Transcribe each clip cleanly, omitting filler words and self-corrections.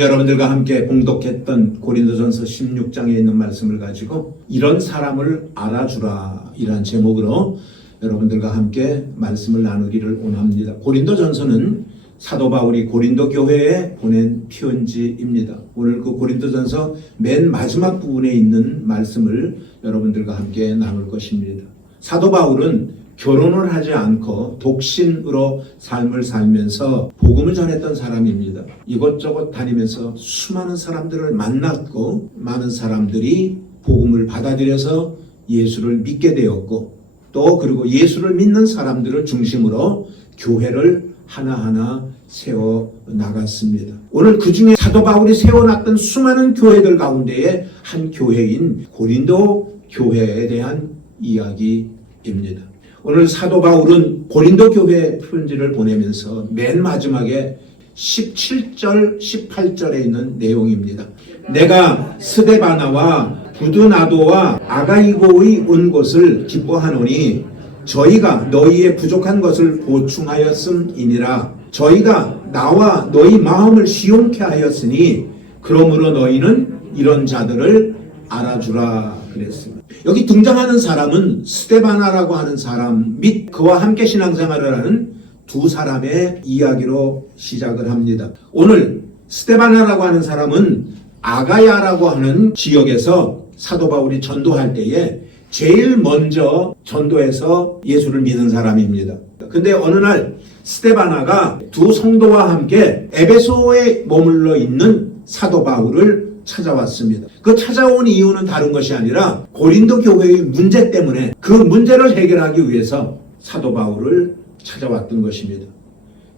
여러분들과 함께 봉독했던 고린도전서 16장에 있는 말씀을 가지고 이런 사람을 알아주라 이란 제목으로 여러분들과 함께 말씀을 나누기를 원합니다. 고린도전서는 사도 바울이 고린도 교회에 보낸 편지입니다. 오늘 그 고린도전서 맨 마지막 부분에 있는 말씀을 여러분들과 함께 나눌 것입니다. 사도 바울은 결혼을 하지 않고 독신으로 삶을 살면서 복음을 전했던 사람입니다. 이곳저곳 다니면서 수많은 사람들을 만났고 많은 사람들이 복음을 받아들여서 예수를 믿게 되었고 또 그리고 예수를 믿는 사람들을 중심으로 교회를 하나하나 세워 나갔습니다. 오늘 그 중에 사도 바울이 세워놨던 수많은 교회들 가운데에 한 교회인 고린도 교회에 대한 이야기입니다. 오늘 사도 바울은 고린도 교회 편지를 보내면서 맨 마지막에 17절, 18절에 있는 내용입니다. 내가 스데바나와 부드나도와 아가이고의 온 것을 기뻐하노니 저희가 너희의 부족한 것을 보충하였음이니라. 저희가 나와 너희 마음을 시용케 하였으니 그러므로 너희는 이런 자들을 알아주라 그랬습니다. 여기 등장하는 사람은 스데바나라고 하는 사람 및 그와 함께 신앙생활을 하는 두 사람의 이야기로 시작을 합니다. 오늘 스데바나라고 하는 사람은 아가야라고 하는 지역에서 사도 바울이 전도할 때에 제일 먼저 전도해서 예수를 믿은 사람입니다. 근데 어느 날 스데바나가 두 성도와 함께 에베소에 머물러 있는 사도 바울을 찾아왔습니다. 그 찾아온 이유는 다른 것이 아니라 고린도 교회의 문제 때문에 그 문제를 해결하기 위해서 사도 바울을 찾아왔던 것입니다.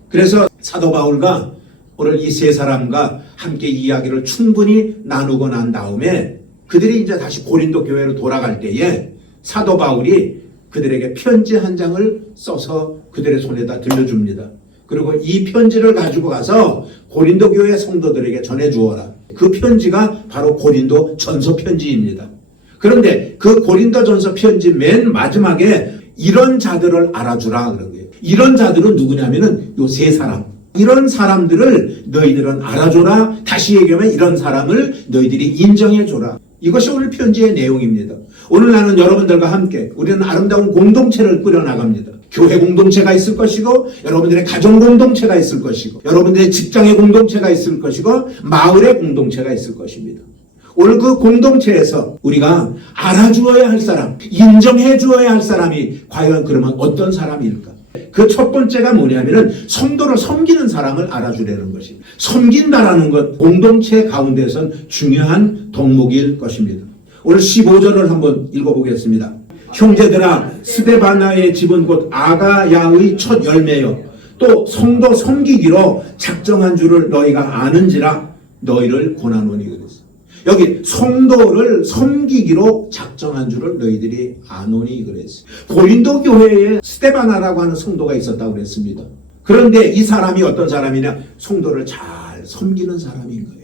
그래서 사도 바울과 오늘 이 세 사람과 함께 이야기를 충분히 나누고 난 다음에 그들이 이제 다시 고린도 교회로 돌아갈 때에 사도 바울이 그들에게 편지 한 장을 써서 그들의 손에다 들려줍니다. 그리고 이 편지를 가지고 가서 고린도 교회 성도들에게 전해주어라. 그 편지가 바로 고린도 전서 편지입니다. 그런데 그 고린도 전서 편지 맨 마지막에 이런 자들을 알아주라 그런 거예요. 이런 자들은 누구냐면은 요 세 사람. 이런 사람들을 너희들은 알아줘라. 다시 얘기하면 이런 사람을 너희들이 인정해줘라. 이것이 오늘 편지의 내용입니다. 오늘 나는 여러분들과 함께 우리는 아름다운 공동체를 꾸려나갑니다. 교회 공동체가 있을 것이고 여러분들의 가정 공동체가 있을 것이고 여러분들의 직장의 공동체가 있을 것이고 마을의 공동체가 있을 것입니다. 오늘 그 공동체에서 우리가 알아주어야 할 사람, 인정해 주어야 할 사람이 과연 그러면 어떤 사람일까? 그 첫 번째가 뭐냐면은 성도를 섬기는 사람을 알아주려는 것입니다. 섬긴다라는 것 공동체 가운데선 중요한 덕목일 것입니다. 오늘 15절을 한번 읽어보겠습니다. 형제들아 스데바나의 집은 곧 아가야의 첫 열매요 또 성도 섬기기로 작정한 줄을 너희가 아는지라 너희를 권하노니 그랬어. 여기 성도를 섬기기로 작정한 줄을 너희들이 아노니 그랬어요. 고린도 교회에 스데바나라고 하는 성도가 있었다고 그랬습니다. 그런데 이 사람이 어떤 사람이냐? 성도를 잘 섬기는 사람인 거예요.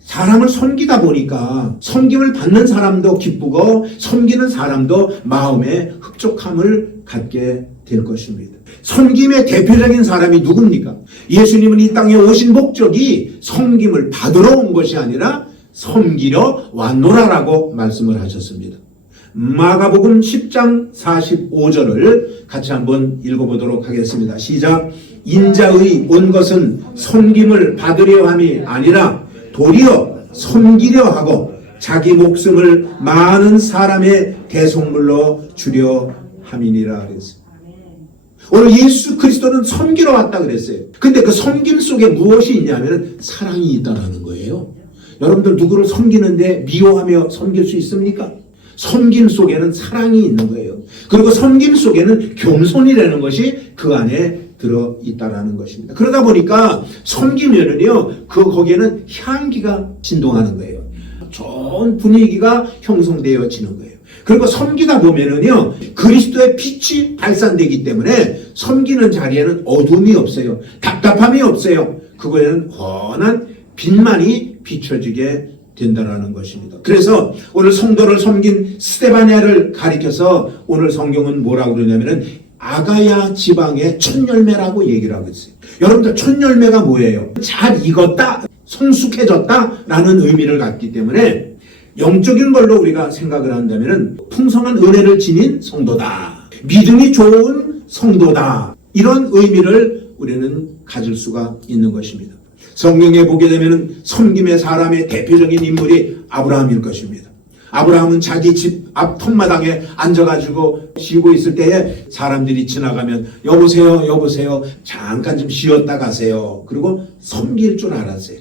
사람을 섬기다 보니까 섬김을 받는 사람도 기쁘고 섬기는 사람도 마음에 흡족함을 갖게 될 것입니다. 섬김의 대표적인 사람이 누굽니까? 예수님은 이 땅에 오신 목적이 섬김을 받으러 온 것이 아니라 섬기려 왔노라라고 말씀을 하셨습니다. 마가복음 10장 45절을 같이 한번 읽어보도록 하겠습니다. 시작. 인자의 온 것은 섬김을 받으려 함이 아니라 도리어 섬기려 하고 자기 목숨을 많은 사람의 대속물로 주려 함이니라 그랬어요. 오늘 예수 그리스도는 섬기러 왔다 그랬어요. 근데 그 섬김 속에 무엇이 있냐면 사랑이 있다는 거예요. 여러분들 누구를 섬기는데 미워하며 섬길 수 있습니까? 섬김 속에는 사랑이 있는 거예요. 그리고 섬김 속에는 겸손이라는 것이 그 안에 들어있다라는 것입니다. 그러다 보니까 섬기면은요, 거기에는 향기가 진동하는 거예요. 좋은 분위기가 형성되어지는 거예요. 그리고 섬기다 보면은요, 그리스도의 빛이 발산되기 때문에 섬기는 자리에는 어둠이 없어요. 답답함이 없어요. 그거에는 환한 빛만이 비춰지게 된다라는 것입니다. 그래서 오늘 성도를 섬긴 스데바냐를 가리켜서 오늘 성경은 뭐라고 그러냐면은 아가야 지방의 첫 열매라고 얘기를 하고 있어요. 여러분들 첫 열매가 뭐예요? 잘 익었다. 성숙해졌다라는 의미를 갖기 때문에 영적인 걸로 우리가 생각을 한다면 풍성한 은혜를 지닌 성도다, 믿음이 좋은 성도다, 이런 의미를 우리는 가질 수가 있는 것입니다. 성경에 보게 되면 섬김의 사람의 대표적인 인물이 아브라함일 것입니다. 아브라함은 자기 집 앞 톱마당에 앉아가지고 쉬고 있을 때에 사람들이 지나가면 여보세요 잠깐 좀 쉬었다 가세요. 그리고 섬길 줄 알았어요.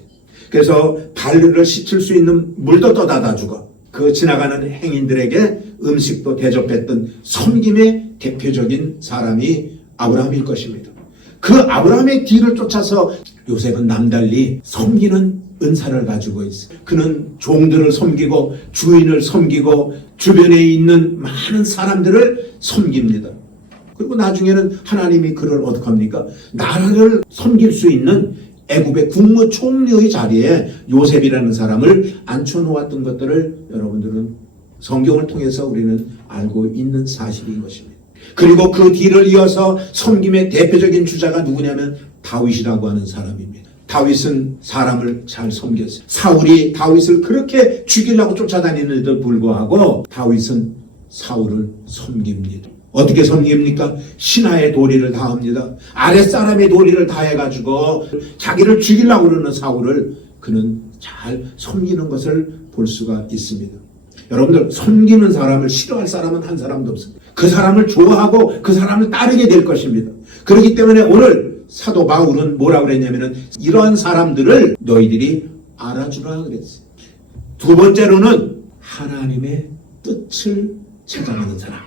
그래서 발을 씻을 수 있는 물도 떠다다 주고 그 지나가는 행인들에게 음식도 대접했던 섬김의 대표적인 사람이 아브라함일 것입니다. 그 아브라함의 뒤를 쫓아서 요셉은 남달리 섬기는 은사를 가지고 있어요. 그는 종들을 섬기고 주인을 섬기고 주변에 있는 많은 사람들을 섬깁니다. 그리고 나중에는 하나님이 그를 어떻게 합니까? 나라를 섬길 수 있는 애굽의 국무총리의 자리에 요셉이라는 사람을 앉혀놓았던 것들을 여러분들은 성경을 통해서 우리는 알고 있는 사실인 것입니다. 그리고 그 뒤를 이어서 섬김의 대표적인 주자가 누구냐면 다윗이라고 하는 사람입니다. 다윗은 사람을 잘 섬겼어요. 사울이 다윗을 그렇게 죽이려고 쫓아다니는데도 불구하고 다윗은 사울을 섬깁니다. 어떻게 섬깁니까? 신하의 도리를 다합니다. 아랫사람의 도리를 다해가지고 자기를 죽이려고 그러는 사울을 그는 잘 섬기는 것을 볼 수가 있습니다. 여러분들, 섬기는 사람을 싫어할 사람은 한 사람도 없습니다. 그 사람을 좋아하고 그 사람을 따르게 될 것입니다. 그렇기 때문에 오늘 사도 바울은 뭐라고 그랬냐면은 이러한 사람들을 너희들이 알아주라 그랬어요. 두 번째로는 하나님의 뜻을 찾아가는 사람.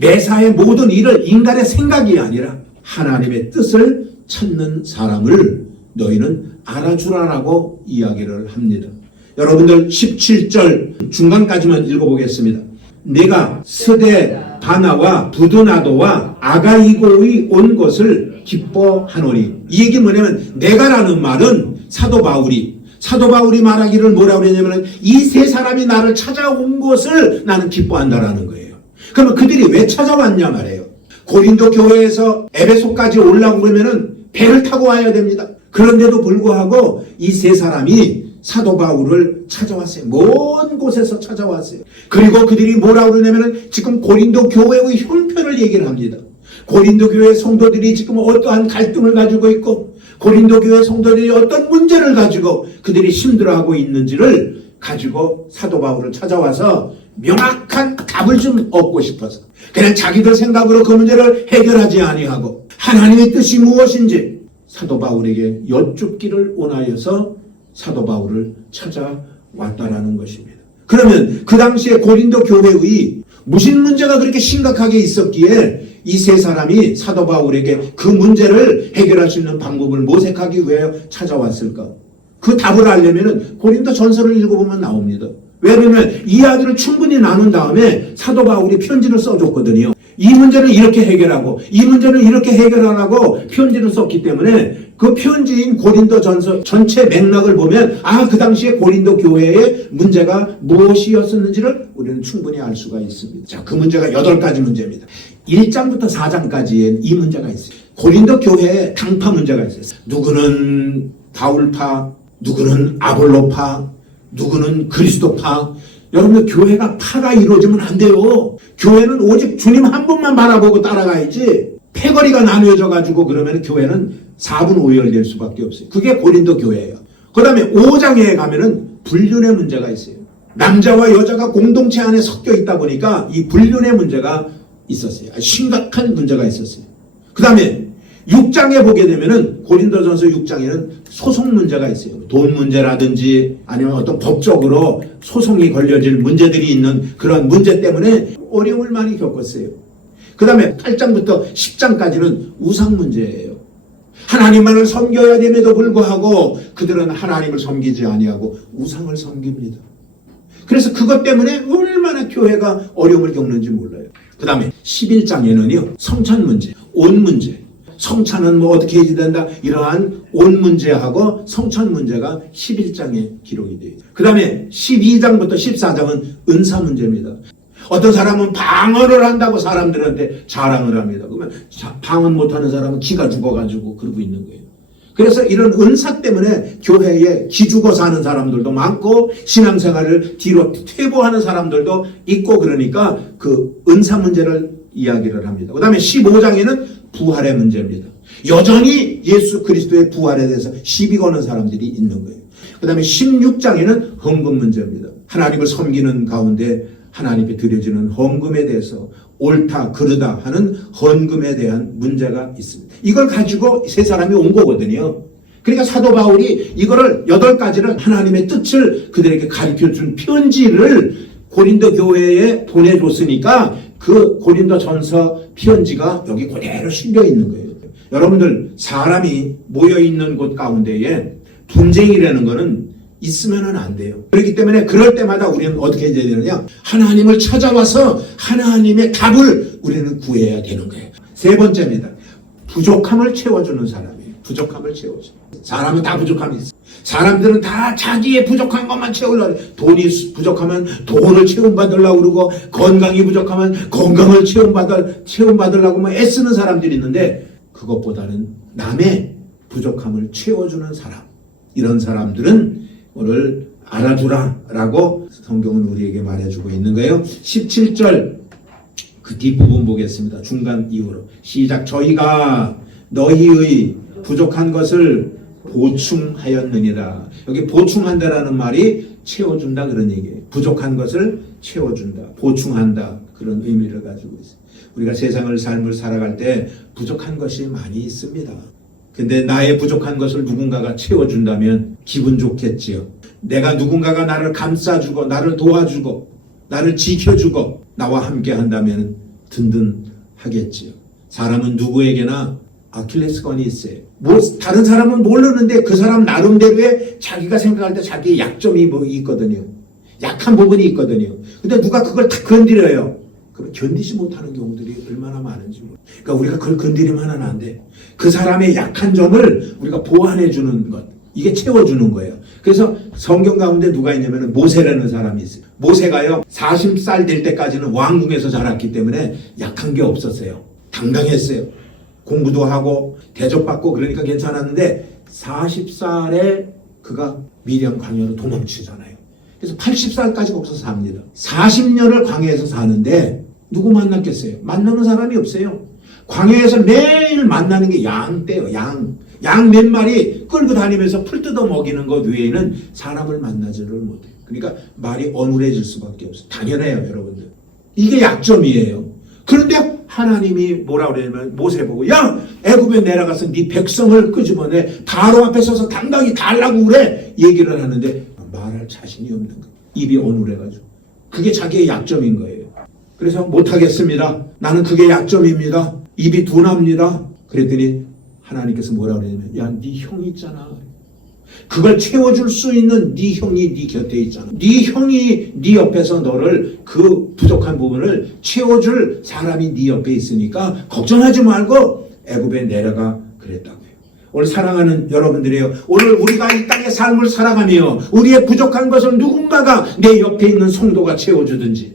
매사의 모든 일을 인간의 생각이 아니라 하나님의 뜻을 찾는 사람을 너희는 알아주라라고 이야기를 합니다. 여러분들 17절 중간까지만 읽어보겠습니다. 내가 스데 바나와 부드나도와 아가이고의 온 것을 기뻐하노니. 이 얘기 뭐냐면 내가라는 말은 사도 바울이 말하기를 뭐라고 그랬냐면 이 세 사람이 나를 찾아온 것을 나는 기뻐한다라는 거예요. 그러면 그들이 왜 찾아왔냐 말이에요. 고린도 교회에서 에베소까지 오려고 그러면은 배를 타고 와야 됩니다. 그런데도 불구하고 이 세 사람이 사도 바울을 찾아왔어요. 먼 곳에서 찾아왔어요. 그리고 그들이 뭐라고 그러냐면은 지금 고린도 교회의 형편을 얘기를 합니다. 고린도 교회 성도들이 지금 어떠한 갈등을 가지고 있고 고린도 교회 성도들이 어떤 문제를 가지고 그들이 힘들어하고 있는지를 가지고 사도 바울을 찾아와서 명확한 답을 좀 얻고 싶어서 그냥 자기들 생각으로 그 문제를 해결하지 아니하고 하나님의 뜻이 무엇인지 사도 바울에게 여쭙기를 원하여서 사도 바울을 찾아왔다라는 것입니다. 그러면 그 당시에 고린도 교회의 무슨 문제가 그렇게 심각하게 있었기에 이 세 사람이 사도 바울에게 그 문제를 해결할 수 있는 방법을 모색하기 위해 찾아왔을까? 그 답을 알려면 고린도 전서를 읽어보면 나옵니다. 왜냐하면 이야기를 충분히 나눈 다음에 사도 바울이 편지를 써줬거든요. 이 문제는 이렇게 해결하고 이 문제는 이렇게 해결하라고 편지를 썼기 때문에 그 편지인 고린도 전서 전체 맥락을 보면 그 당시에 고린도 교회의 문제가 무엇이었었는지를 우리는 충분히 알 수가 있습니다. 자, 그 문제가 8가지 문제입니다. 1장부터 4장까지에 이 문제가 있어요. 고린도 교회에 당파 문제가 있어요. 누구는 바울파, 누구는 아볼로파, 누구는 그리스도파. 여러분들, 교회가 파가 이루어지면 안 돼요. 교회는 오직 주님 한 분만 바라보고 따라가야지 패거리가 나누어져 가지고 그러면 교회는 4분 5열 수밖에 없어요. 그게 고린도 교회예요. 그 다음에 5장에 가면은 불륜의 문제가 있어요. 남자와 여자가 공동체 안에 섞여 있다 보니까 이 불륜의 문제가 있었어요. 심각한 문제가 있었어요. 그 다음에 6장에 보게 되면은 고린도전서 6장에는 소송 문제가 있어요. 돈 문제라든지 아니면 어떤 법적으로 소송이 걸려질 문제들이 있는 그런 문제 때문에 어려움을 많이 겪었어요. 그 다음에 8장부터 10장까지는 우상 문제예요. 하나님만을 섬겨야 됨에도 불구하고 그들은 하나님을 섬기지 아니하고 우상을 섬깁니다. 그래서 그것 때문에 얼마나 교회가 어려움을 겪는지 몰라요. 그 다음에 11장에는요 성찬 문제, 온 문제, 성찬은 뭐 어떻게 해야 된다 이러한 온 문제하고 성찬 문제가 11장에 기록이 돼요. 그 다음에 12장부터 14장은 은사 문제입니다. 어떤 사람은 방언을 한다고 사람들한테 자랑을 합니다. 그러면 방언 못하는 사람은 기가 죽어가지고 그러고 있는 거예요. 그래서 이런 은사 때문에 교회에 기죽어 사는 사람들도 많고 신앙생활을 뒤로 퇴보하는 사람들도 있고 그러니까 그 은사 문제를 이야기를 합니다. 그 다음에 15장에는 부활의 문제입니다. 여전히 예수 그리스도의 부활에 대해서 시비 거는 사람들이 있는 거예요. 그 다음에 16장에는 헌금 문제입니다. 하나님을 섬기는 가운데 하나님께 드려지는 헌금에 대해서 옳다 그르다 하는 헌금에 대한 문제가 있습니다. 이걸 가지고 세 사람이 온 거거든요. 그러니까 사도 바울이 이거를 8가지를 하나님의 뜻을 그들에게 가르쳐준 편지를 고린도 교회에 보내줬으니까 그 고린도 전서 편지가 여기 그대로 실려 있는 거예요. 여러분들 사람이 모여있는 곳 가운데에 분쟁이라는 거는 있으면은 안 돼요. 그렇기 때문에 그럴 때마다 우리는 어떻게 해야 되느냐? 하나님을 찾아와서 하나님의 답을 우리는 구해야 되는 거예요. 세 번째입니다. 부족함을 채워주는 사람이에요. 부족함을 채워줘. 사람은 다 부족함이 있어요. 사람들은 다 자기의 부족한 것만 채우려고 해요. 돈이 부족하면 돈을 채움받으려고 그러고 건강이 부족하면 건강을 채움받으려고 뭐 애쓰는 사람들이 있는데 그것보다는 남의 부족함을 채워주는 사람, 이런 사람들은 오늘 알아두라라고 성경은 우리에게 말해주고 있는 거예요. 17절 그 뒷부분 보겠습니다. 중간 이후로 시작. 저희가 너희의 부족한 것을 보충하였느니라. 여기 보충한다라는 말이 채워준다 그런 얘기예요. 부족한 것을 채워준다, 보충한다 그런 의미를 가지고 있어요. 우리가 세상을 삶을 살아갈 때 부족한 것이 많이 있습니다. 근데 나의 부족한 것을 누군가가 채워준다면 기분 좋겠지요. 내가 누군가가 나를 감싸주고 나를 도와주고 나를 지켜주고 나와 함께 한다면 든든하겠지요. 사람은 누구에게나 아킬레스건이 있어요. 다른 사람은 모르는데 그 사람 나름대로의 자기가 생각할 때 자기의 약점이 뭐 있거든요. 약한 부분이 있거든요. 근데 누가 그걸 다 건드려요. 그럼 견디지 못하는 경우들이 얼마나 많은지. 그러니까 우리가 그걸 건드리면 하나는 안 돼. 그 사람의 약한 점을 우리가 보완해 주는 것. 이게 채워주는 거예요. 그래서 성경 가운데 누가 있냐면 모세라는 사람이 있어요. 모세가요 40살 될 때까지는 왕궁에서 자랐기 때문에 약한 게 없었어요. 당당했어요. 공부도 하고 대접받고 그러니까 괜찮았는데 40살에 그가 미디안 광야로 도망치잖아요. 그래서 80살까지 거기서 삽니다. 40년을 광야에서 사는데 누구 만났겠어요? 만나는 사람이 없어요. 광야에서 매일 만나는 게 양떼요. 양 몇 마리 끌고 다니면서 풀 뜯어 먹이는 것 외에는 사람을 만나지를 못해요. 그러니까 말이 어눌해질 수밖에 없어요. 당연해요, 여러분들. 이게 약점이에요. 그런데 하나님이 뭐라 그러냐면 모세 보고 야 애굽에 내려가서 네 백성을 끄집어내 바로 앞에 서서 당당히 달라고 그래 얘기를 하는데 말할 자신이 없는 거예요. 입이 어눌해가지고. 그게 자기의 약점인 거예요. 그래서 못하겠습니다. 나는 그게 약점입니다. 입이 둔합니다. 그랬더니 하나님께서 뭐라 그러냐면 야 네 형이 있잖아. 그걸 채워줄 수 있는 네 형이 네 곁에 있잖아. 네 형이 네 옆에서 너를 그 부족한 부분을 채워줄 사람이 네 옆에 있으니까 걱정하지 말고 애굽에 내려가 그랬다고요. 오늘 사랑하는 여러분들이에요. 오늘 우리가 이 땅의 삶을 살아가며 우리의 부족한 것을 누군가가 내 옆에 있는 성도가 채워주든지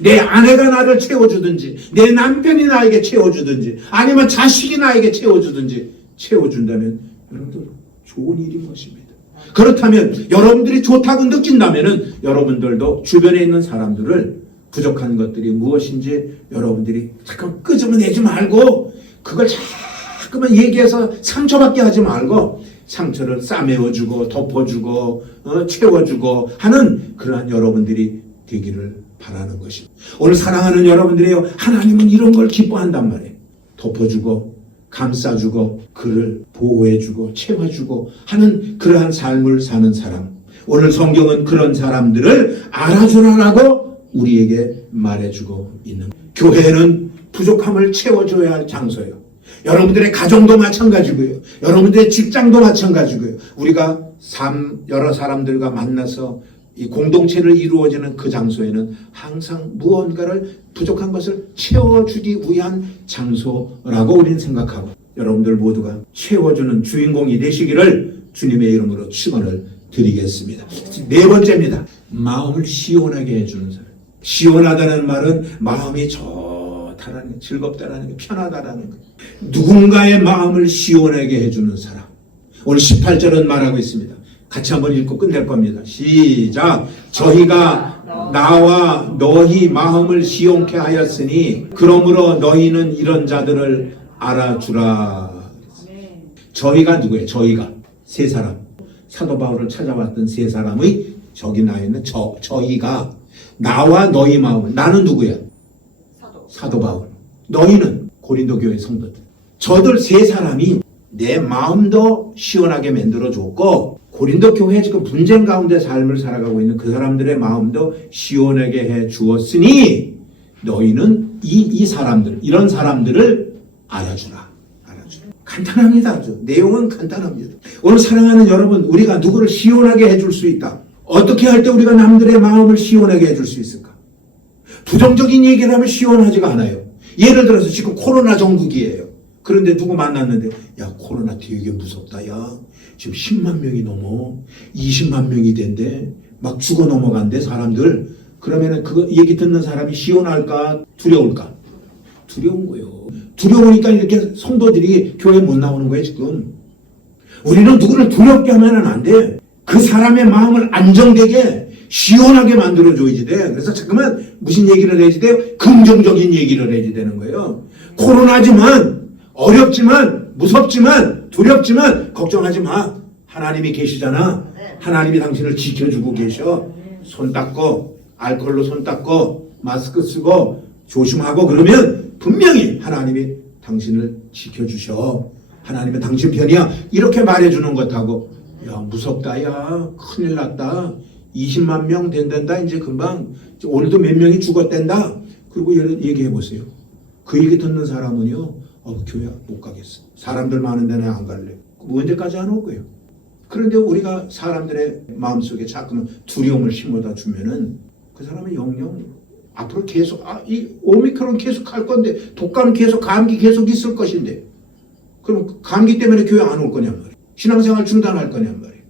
내 아내가 나를 채워주든지 내 남편이 나에게 채워주든지 아니면 자식이 나에게 채워주든지 채워준다면 여러분들 좋은 일인 것입니다. 그렇다면 여러분들이 좋다고 느낀다면 여러분들도 주변에 있는 사람들을 부족한 것들이 무엇인지 여러분들이 잠깐 끄집어내지 말고 그걸 자꾸만 얘기해서 상처받게 하지 말고 상처를 싸매어주고 덮어주고 채워주고 하는 그러한 여러분들이 되기를 바라는 것입니다. 오늘 사랑하는 여러분들이요, 하나님은 이런 걸 기뻐한단 말이에요. 덮어주고 감싸주고 그를 보호해주고 채워주고 하는 그러한 삶을 사는 사람. 오늘 성경은 그런 사람들을 알아주라라고 우리에게 말해주고 있는 거예요. 교회는 부족함을 채워줘야 할 장소예요. 여러분들의 가정도 마찬가지고요. 여러분들의 직장도 마찬가지고요. 우리가 여러 사람들과 만나서 이 공동체를 이루어지는 그 장소에는 항상 무언가를 부족한 것을 채워주기 위한 장소라고 우리는 생각하고 여러분들 모두가 채워주는 주인공이 되시기를 주님의 이름으로 축원을 드리겠습니다. 네 번째입니다. 마음을 시원하게 해주는 사람. 시원하다는 말은 마음이 좋다라는 게, 즐겁다라는 게, 편하다라는 거. 누군가의 마음을 시원하게 해주는 사람. 오늘 18절은 말하고 있습니다. 같이 한번 읽고 끝낼 겁니다. 시작. 저희가 나와 너희 마음을 시온케 하였으니 그러므로 너희는 이런 자들을 알아주라. 저희가 누구예요? 저희가 세 사람. 사도 바울을 찾아왔던 세 사람의 저기 나 있는 저희가 나와 너희 마음을. 나는 누구야? 사도 바울. 너희는 고린도 교회 성도들. 저들 세 사람이 내 마음도 시원하게 만들어 줬고 고린도 교회 지금 분쟁 가운데 삶을 살아가고 있는 그 사람들의 마음도 시원하게 해 주었으니 너희는 이 사람들, 이런 사람들을 알아주라. 간단합니다. 아주. 내용은 간단합니다. 오늘 사랑하는 여러분, 우리가 누구를 시원하게 해줄 수 있다. 어떻게 할 때 우리가 남들의 마음을 시원하게 해줄 수 있을까? 부정적인 얘기를 하면 시원하지가 않아요. 예를 들어서 지금 코로나 정국이에요. 그런데 누구 만났는데 야 코로나 되게 무섭다. 야 지금 10만 명이 넘어 20만 명이 된대. 막 죽어 넘어간대 사람들. 그러면은 그 얘기 듣는 사람이 시원할까 두려울까? 두려운 거예요. 두려우니까 이렇게 성도들이 교회 못 나오는 거예요 지금. 우리는 누구를 두렵게 하면은 안 돼. 그 사람의 마음을 안정되게 시원하게 만들어줘야지 돼. 그래서 잠깐만 무슨 얘기를 해야지 돼요? 긍정적인 얘기를 해야지 되는 거예요. 코로나지만 어렵지만 무섭지만 두렵지만 걱정하지 마. 하나님이 계시잖아. 하나님이 당신을 지켜주고 계셔. 손 닦고 알코올로 손 닦고 마스크 쓰고 조심하고 그러면 분명히 하나님이 당신을 지켜주셔. 하나님은 당신 편이야. 이렇게 말해주는 것하고 야 무섭다. 야 큰일 났다. 20만 명 된단다. 이제 금방 오늘도 몇 명이 죽었댄다. 그리고 얘기해 보세요. 그 얘기 듣는 사람은요. 교회 못 가겠어. 사람들 많은 데는 안 갈래. 언제까지 안 올 거예요. 그런데 우리가 사람들의 마음속에 자꾸만 두려움을 심어다 주면은 그 사람은 영영 앞으로 계속 이 오미크론 계속 할 건데 독감 계속 감기 계속 있을 것인데 그럼 감기 때문에 교회 안 올 거냔 말이에요. 신앙생활 중단할 거냔 말이에요.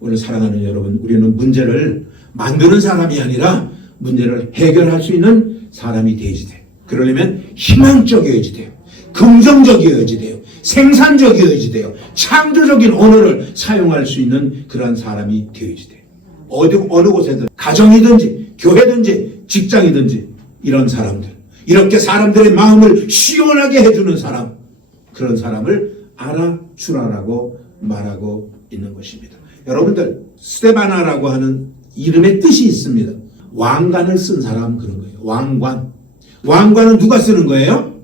오늘 사랑하는 여러분, 우리는 문제를 만드는 사람이 아니라 문제를 해결할 수 있는 사람이 되어야지 돼요. 그러려면 희망적이어야지 돼요. 긍정적이어야지 돼요. 생산적이어야지 돼요. 창조적인 언어를 사용할 수 있는 그런 사람이 되어야지 돼요. 어느 곳에든 가정이든지 교회든지 직장이든지 이런 사람들, 이렇게 사람들의 마음을 시원하게 해주는 사람, 그런 사람을 알아주라라고 말하고 있는 것입니다. 여러분들 스테바나라고 하는 이름의 뜻이 있습니다. 왕관을 쓴 사람 그런 거예요. 왕관은 누가 쓰는 거예요?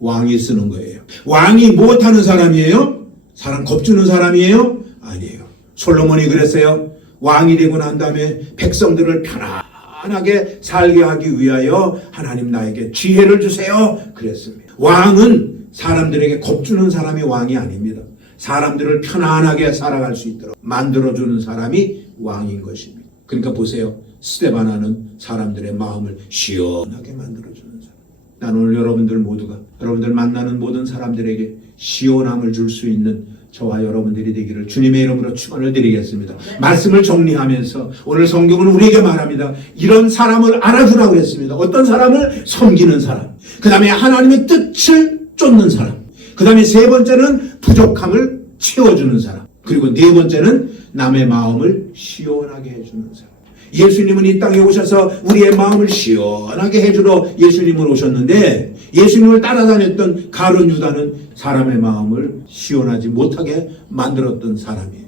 왕이 쓰는 거예요. 왕이 못하는 사람이에요? 사람 겁주는 사람이에요? 아니에요. 솔로몬이 그랬어요. 왕이 되고 난 다음에 백성들을 편안하게 살게 하기 위하여 하나님 나에게 지혜를 주세요. 그랬습니다. 왕은 사람들에게 겁주는 사람이 왕이 아닙니다. 사람들을 편안하게 살아갈 수 있도록 만들어주는 사람이 왕인 것입니다. 그러니까 보세요. 스데바나는 사람들의 마음을 시원하게 만들어주는 사람. 난 오늘 여러분들 모두가 여러분들 만나는 모든 사람들에게 시원함을 줄 수 있는 저와 여러분들이 되기를 주님의 이름으로 축원을 드리겠습니다. 말씀을 정리하면서 오늘 성경은 우리에게 말합니다. 이런 사람을 알아주라고 했습니다. 어떤 사람을? 섬기는 사람. 그 다음에 하나님의 뜻을 쫓는 사람. 그 다음에 세 번째는 부족함을 채워주는 사람. 그리고 네 번째는 남의 마음을 시원하게 해주는 사람. 예수님은 이 땅에 오셔서 우리의 마음을 시원하게 해주러 예수님을 오셨는데 예수님을 따라다녔던 가룟 유다는 사람의 마음을 시원하지 못하게 만들었던 사람이에요.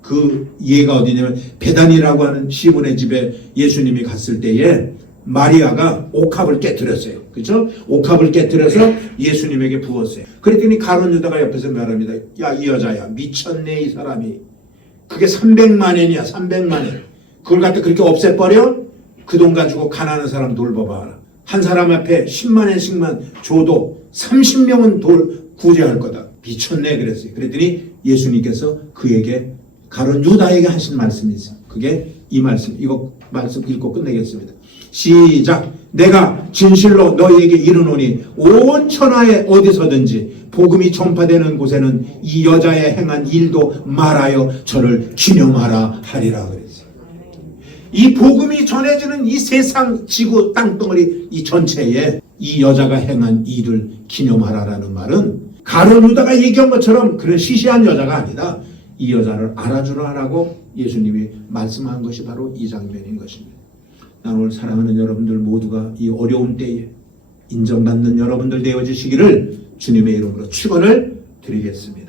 그 예가 어디냐면 베단이라고 하는 시몬의 집에 예수님이 갔을 때에 마리아가 옥합을 깨뜨렸어요. 그렇죠? 옥합을 깨뜨려서 예수님에게 부었어요. 그랬더니 가룟 유다가 옆에서 말합니다. 야, 이 여자야 미쳤네 이 사람이. 그게 300만 엔이야. 300만 엔. 그걸 갖다 그렇게 없애버려? 그 돈 가지고 가난한 사람 돌봐봐라. 한 사람 앞에 10만 엔씩만 줘도 30명은 돌 구제할 거다. 미쳤네 그랬어요. 그랬더니 예수님께서 그에게 가룟 유다에게 하신 말씀이 있어요. 그게 이 말씀. 이거 말씀 읽고 끝내겠습니다. 시작. 내가 진실로 너희에게 이르노니 온 천하에 어디서든지 복음이 전파되는 곳에는 이 여자의 행한 일도 말하여 저를 기념하라 하리라 그랬어요. 이 복음이 전해지는 이 세상 지구 땅덩어리 이 전체에 이 여자가 행한 일을 기념하라라는 말은 가룟 유다가 얘기한 것처럼 그런 시시한 여자가 아니다. 이 여자를 알아주라라고 예수님이 말씀한 것이 바로 이 장면인 것입니다. 나는 오늘 사랑하는 여러분들 모두가 이 어려운 때에 인정받는 여러분들 되어주시기를 주님의 이름으로 축원을 드리겠습니다.